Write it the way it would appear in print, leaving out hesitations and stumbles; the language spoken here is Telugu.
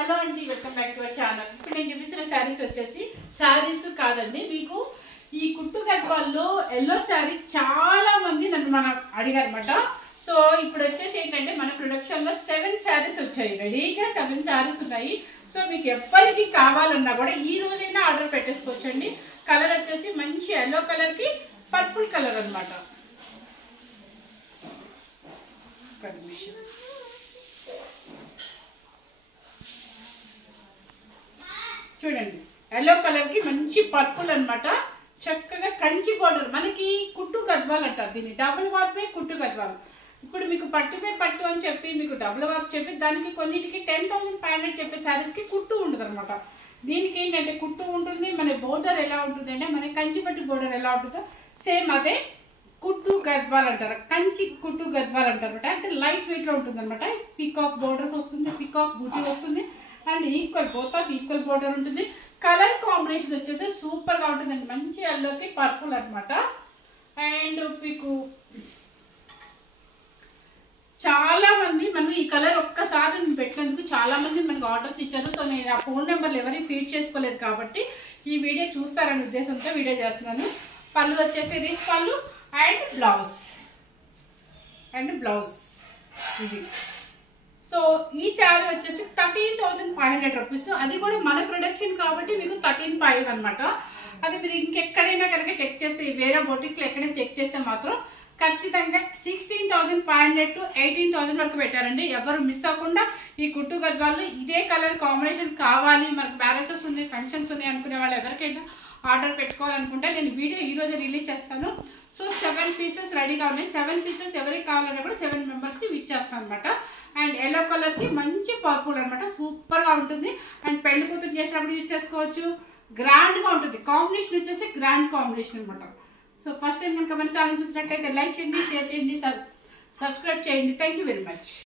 హలో అండి, welcome back to our channel. ఇప్పుడు నేను చూపిస్తున్న శారీస్ వచ్చేసి శారీస్ కాదండి, మీకు ఈ కుట్టు గద్వాల్లో ఎల్లో శారీ చాలా మంది నన్ను అడిగారు అనమాట. సో ఇప్పుడు వచ్చేసి ఏంటంటే మన ప్రొడక్షన్ లో 7 శారీస్ వచ్చాయి, రెడీగా 7 శారీస్ ఉన్నాయి. సో మీకు ఎప్పటికీ కావాలన్నా కూడా ఈ రోజైనా ఆర్డర్ పెట్టేసుకోవచ్చండి. కలర్ వచ్చేసి మంచి ఎల్లో కలర్ కి పర్పుల్ కలర్ అనమాట. చూడండి, ఎల్లో కలర్ కి మంచి పర్పుల్ అనమాట. చక్కగా కంచి బోర్డర్, మనకి కుట్టు గద్వాలు అంటారు దీన్ని, డబుల్ వార్పే కుట్టు గద్వాలు. ఇప్పుడు మీకు పట్టుపై పట్టు అని చెప్పి మీకు డబుల్ వార్ప్ చెప్పి దానికి కొన్నిటికి 10,500 చెప్పే శారీస్ కి కుట్టు ఉంటుంది అనమాట. దీనికి ఏంటంటే కుట్టు ఉంటుంది, మన బోర్డర్ ఎలా ఉంటుంది అంటే మన కంచి పట్టు బోర్డర్ ఎలా ఉంటుందో సేమ్ అదే కుట్టు గద్వాలు అంటారు, కంచి కుట్టు గద్వాలు అంటారు అనమాట. అంటే లైట్ వెయిట్ లో ఉంటుంది అనమాట. పీకాక్ బోర్డర్స్ వస్తుంది, పీకాక్ బూటీ వస్తుంది and equal both of equal border ఉంటుంది. కలర్ కాంబినేషన్ వచ్చేసి సూపర్ గా ఉంటుందండి, మంచి ఎల్లోకి పర్పుల్ అనమాట. అండ్ మీకు చాలా మంది మనం ఈ కలర్ ఒక్కసారి నేను పెట్టినందుకు చాలా మంది మనకు ఆర్డర్స్ ఇచ్చారు. సో నేను ఆ ఫోన్ నెంబర్లు ఎవరైనా ఫీడ్ చేసుకోలేదు కాబట్టి ఈ వీడియో చూస్తారనే ఉద్దేశంతో వీడియో చేస్తున్నాను. పళ్ళు వచ్చేసి రిచ్ పళ్ళు అండ్ బ్లౌజ్ ఇది. సో ఈ శారీ వచ్చేసి 13,500 రూపీస్. అది కూడా మన ప్రొడక్షన్ కాబట్టి మీకు 13,500 అనమాట. అది మీరు ఇంకెక్కడైనా కనుక చెక్ చేస్తే, వేరే బొటిక్స్లో ఎక్కడైనా చెక్ చేస్తే మాత్రం ఖచ్చితంగా 16,500 to 18,000 వరకు పెట్టారండి. ఎవరు మిస్ అవ్వకుండా ఈ కుట్టు గద్వాల్లో ఇదే కలర్ కాంబినేషన్ కావాలి, మనకు మ్యారేజెస్ ఉన్నాయి, ఫంక్షన్స్ ఉన్నాయి అనుకునే వాళ్ళు ఎవరికైనా ఆర్డర్ పెట్టుకోవాలనుకుంటే నేను వీడియో ఈ రోజు రిలీజ్ చేస్తాను. సో 7 పీసెస్ రెడీగా ఉన్నాయి. 7 పీసెస్ ఎవరికి కావాలన్నా కూడా 7 మెంబర్స్కి ఇచ్చేస్తాను అనమాట. అండ్ ఎల్లో కలర్ కి మంచి పర్పుల్ అనమాట, సూపర్ గా ఉంటుంది. అండ్ పెళ్లి కూతురు చేసినప్పుడు యూజ్ చేసుకోవచ్చు, గ్రాండ్ గా ఉంటుంది. కాంబినేషన్ వచ్చేసి గ్రాండ్ కాంబినేషన్ అనమాట. సో ఫస్ట్ టైం కనుక మన ఛానల్ చూసినట్టయితే లైక్ చేయండి, షేర్ చేయండి, సబ్స్క్రైబ్ చేయండి. Thank you very much.